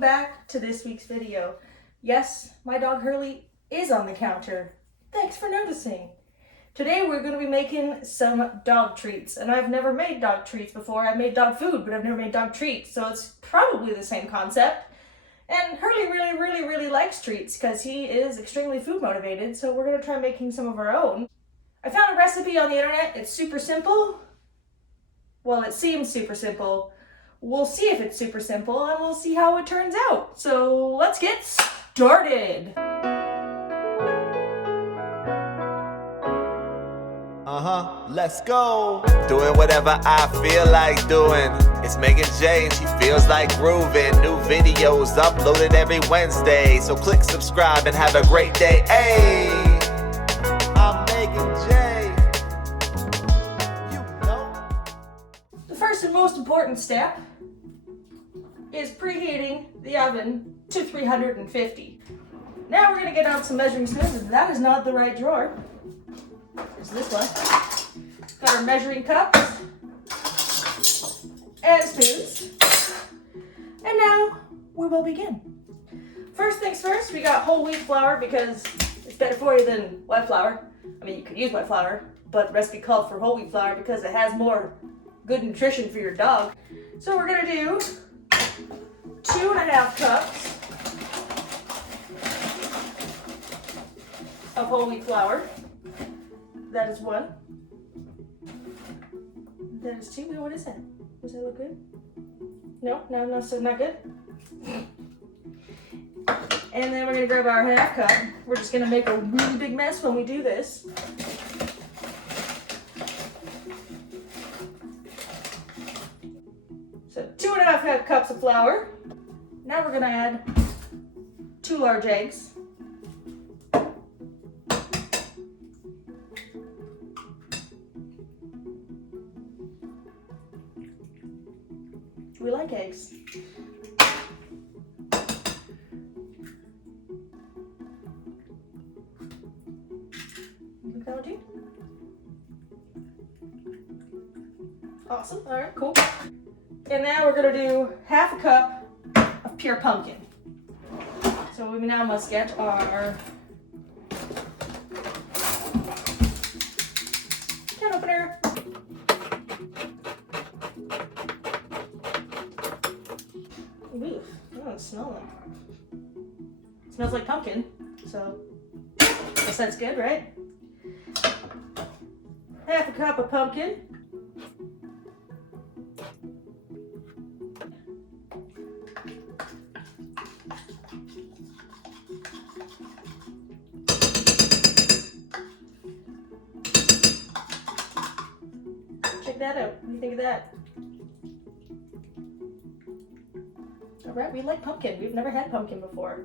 back to this week's video. Yes, my dog Hurley is on the counter. Thanks for noticing. Today we're going to be making some dog treats, and I've never made dog treats before. I've made dog food, but I've never made dog treats, so it's probably the same concept. And Hurley really likes treats because he is extremely food motivated, so we're going to try making some of our own. I found a recipe on the internet. It's super simple. Well, it seems super simple. We'll see if it's super simple, and we'll see how it turns out. So let's get started. Let's go. Doing whatever I feel like doing. It's Megan J and she feels like grooving. New videos uploaded every Wednesday. So click subscribe and have a great day. Hey, I'm Megan J. You know. The first and most important step is preheating the oven to 350. Now we're gonna get out some measuring spoons, and that is not the right drawer. There's this one. Got our measuring cups and spoons. And now we will begin. First things first, we got whole wheat flour because it's better for you than white flour. I mean, you could use white flour, but the recipe calls for whole wheat flour because it has more good nutrition for your dog. So we're gonna do 2.5 cups of whole wheat flour. That is 1. That is 2. What is that? Does that look good? No, so not good. And then we're gonna grab our 1/2 cup. We're just gonna make a really big mess when we do this. So 2.5 cups of flour. Now we're gonna add 2 large eggs. We like eggs. You think that would do? Awesome. All right, cool. And now we're gonna do 1/2 cup of pure pumpkin. So we now must get our can opener. Ooh, oh, it smells like. It smells like pumpkin, so I guess that's good, right? 1/2 cup of pumpkin. Check that out. What do you think of that? All right, we like pumpkin. We've never had pumpkin before.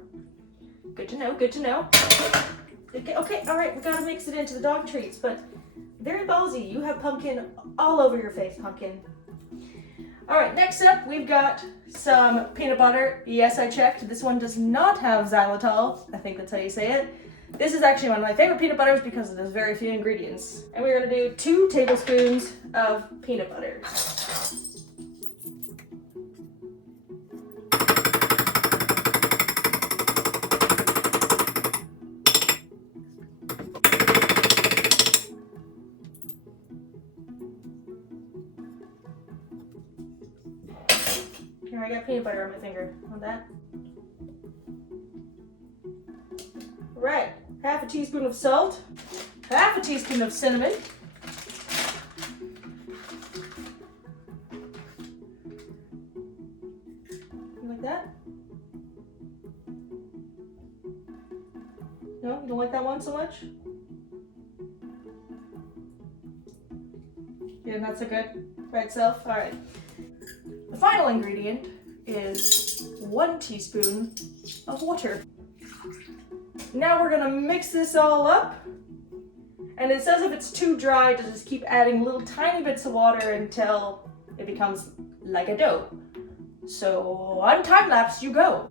Good to know, good to know. Okay, all right, we gotta mix it into the dog treats, but very ballsy. You have pumpkin all over your face, pumpkin. All right, next up, we've got some peanut butter. Yes, I checked. This one does not have xylitol. I think that's how you say it. This is actually one of my favorite peanut butters because it has very few ingredients. And we're gonna do 2 tablespoons of peanut butter. Here, I got peanut butter on my finger. Want that? Right, 1/2 teaspoon of salt, 1/2 teaspoon of cinnamon, like that. No, you don't like that one so much? Yeah, not so good by itself. All right. The final ingredient is 1 teaspoon of water. Now we're gonna mix this all up. And it says if it's too dry to just keep adding little tiny bits of water until it becomes like a dough. So on time lapse you go.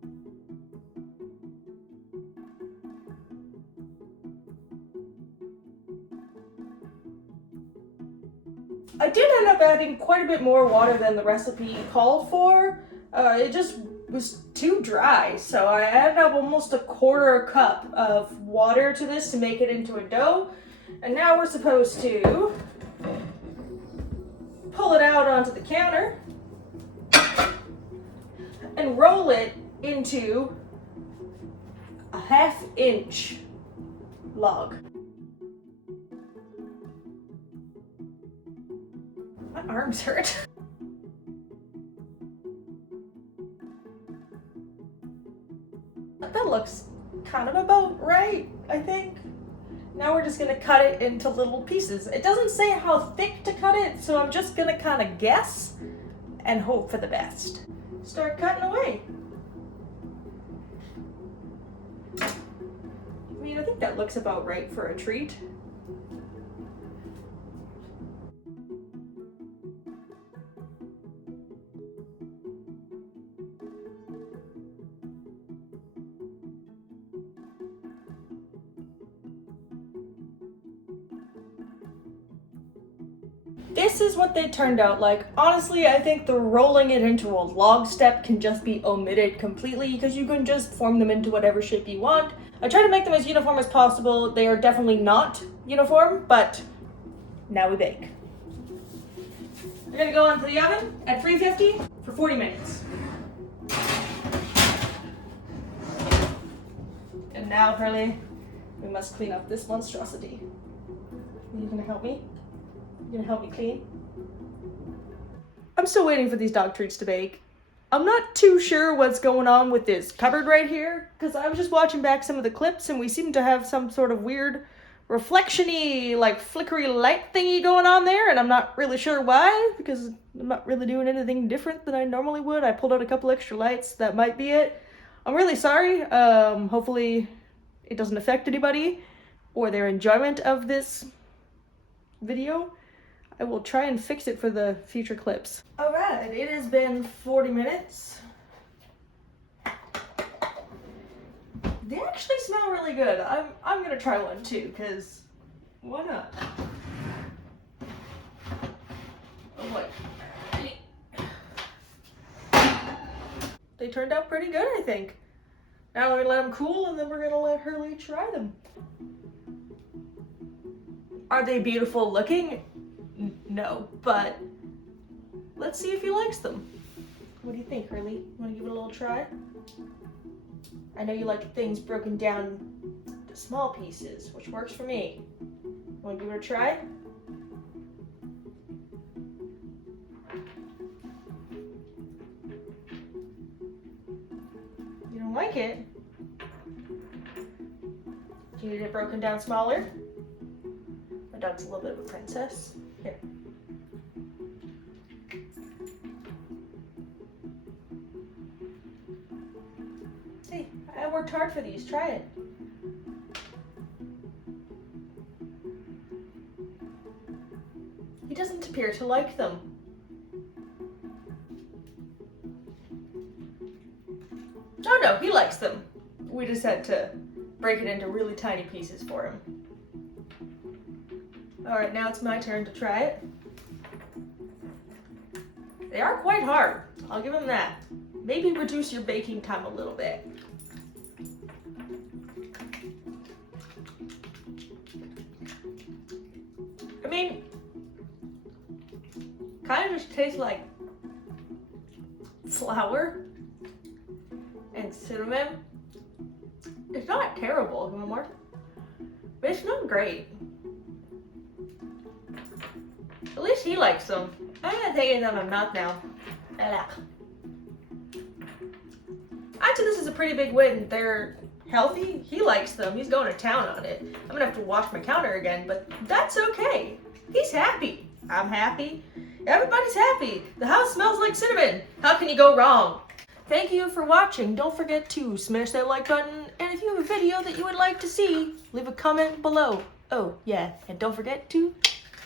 I did end up adding quite a bit more water than the recipe called for. It just was too dry, so I added up almost a quarter cup of water to this to make it into a dough. And now we're supposed to pull it out onto the counter and roll it into a 1/2 inch log. My arms hurt. That looks kind of about right, I think. Now we're just gonna cut it into little pieces. It doesn't say how thick to cut it, so I'm just gonna kind of guess and hope for the best. Start cutting away. I mean, I think that looks about right for a treat. This is what they turned out like. Honestly, I think the rolling it into a log step can just be omitted completely because you can just form them into whatever shape you want. I try to make them as uniform as possible. They are definitely not uniform, but now we bake. We're gonna go into the oven at 350 for 40 minutes. And now, Hurley, we must clean up this monstrosity. Are you gonna help me? You gonna help me clean? I'm still waiting for these dog treats to bake. I'm not too sure what's going on with this cupboard right here, because I was just watching back some of the clips and we seem to have some sort of weird reflection-y, like flickery light thingy going on there, and I'm not really sure why, because I'm not really doing anything different than I normally would. I pulled out a couple extra lights, that might be it. I'm really sorry. Hopefully it doesn't affect anybody or their enjoyment of this video. I will try and fix it for the future clips. Alright, it has been 40 minutes. They actually smell really good. I'm gonna try one too, because why not? Oh boy. They turned out pretty good, I think. Now we're gonna let them cool and then we're gonna let Hurley try them. Are they beautiful looking? No, but let's see if he likes them. What do you think, Hurley? You want to give it a little try? I know you like things broken down to small pieces, which works for me. Want to give it a try? You don't like it? Do you need it broken down smaller? My dog's a little bit of a princess. Here. See, I worked hard for these. Try it. He doesn't appear to like them. Oh no, he likes them. We just had to break it into really tiny pieces for him. Alright, now it's my turn to try it. They are quite hard. I'll give them that. Maybe reduce your baking time a little bit. I mean, kind of just tastes like flour and cinnamon. It's not terrible. You want more? But it's not great. At least he likes them. I'm gonna take it down my mouth now. I'd say this is a pretty big win. They're healthy. He likes them. He's going to town on it. I'm gonna have to wash my counter again, but that's okay. He's happy. I'm happy. Everybody's happy. The house smells like cinnamon. How can you go wrong? Thank you for watching. Don't forget to smash that like button. And if you have a video that you would like to see, leave a comment below. Oh, yeah. And don't forget to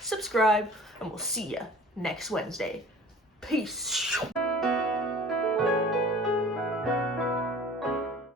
subscribe. And we'll see ya next Wednesday. Peace.